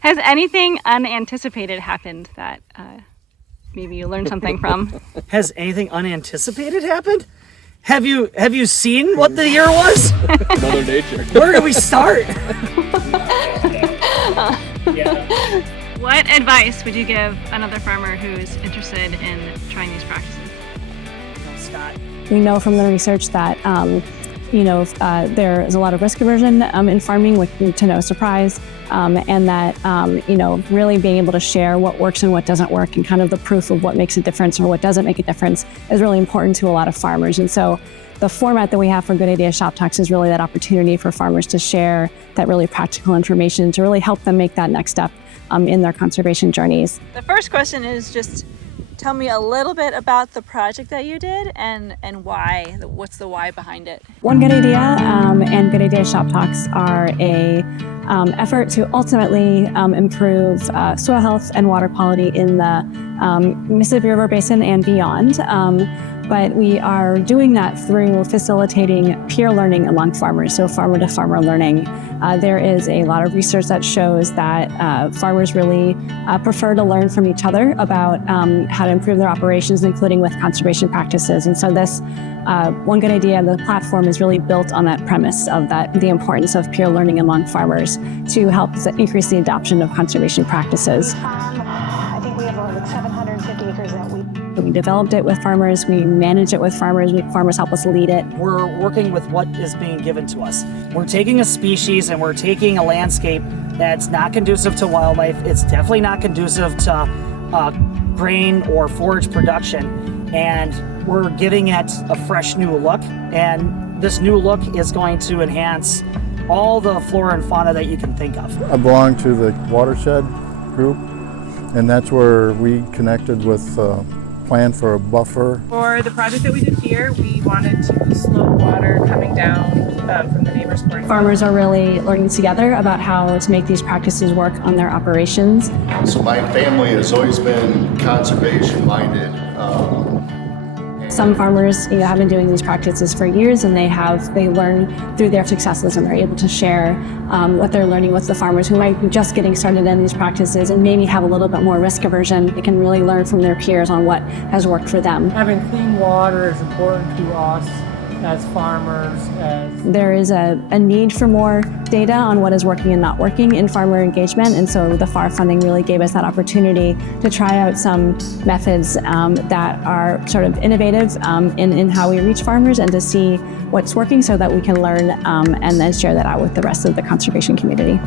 Has anything unanticipated happened that maybe you learned something from? Has anything unanticipated happened? Have you seen what the year was? Mother Nature. Where do we start? What advice would you give another farmer who's interested in trying these practices? Scott. We know from the research that there is a lot of risk aversion in farming, which to no surprise, and that really being able to share what works and what doesn't work, and kind of the proof of what makes a difference or what doesn't make a difference, is really important to a lot of farmers. And so the format that we have for Good Idea Shop Talks is really that opportunity for farmers to share that really practical information to really help them make that next step in their conservation journeys. The first question is just tell me a little bit about the project that you did and why. What's the why behind it? One Good Idea and Good Idea Shop Talks are a effort to ultimately improve soil health and water quality in the Mississippi River Basin and beyond. But we are doing that through facilitating peer learning among farmers, so farmer-to-farmer learning. There is a lot of research that shows that farmers really prefer to learn from each other about how to improve their operations, including with conservation practices. And so this One Good Idea, the platform, is really built on that premise of the importance of peer learning among farmers to help increase the adoption of conservation practices. I think we have over 750 acres that we developed it with farmers, we manage it with farmers, farmers help us lead it. We're working with what is being given to us. We're taking a species and we're taking a landscape that's not conducive to wildlife. It's definitely not conducive to grain or forage production. And we're giving it a fresh new look. And this new look is going to enhance all the flora and fauna that you can think of. I belong to the Watershed group, and that's where we connected with plan for a buffer. For the project that we did here, we wanted to slow water coming down from the neighbor's corn. Farmers are really learning together about how to make these practices work on their operations. So my family has always been conservation minded. Some farmers have been doing these practices for years, and they learn through their successes, and they're able to share what they're learning with the farmers who might be just getting started in these practices and maybe have a little bit more risk aversion. They can really learn from their peers on what has worked for them. Having clean water is important to us as farmers. There is a need for more data on what is working and not working in farmer engagement, and so the FAR funding really gave us that opportunity to try out some methods that are sort of innovative in how we reach farmers, and to see what's working so that we can learn and then share that out with the rest of the conservation community.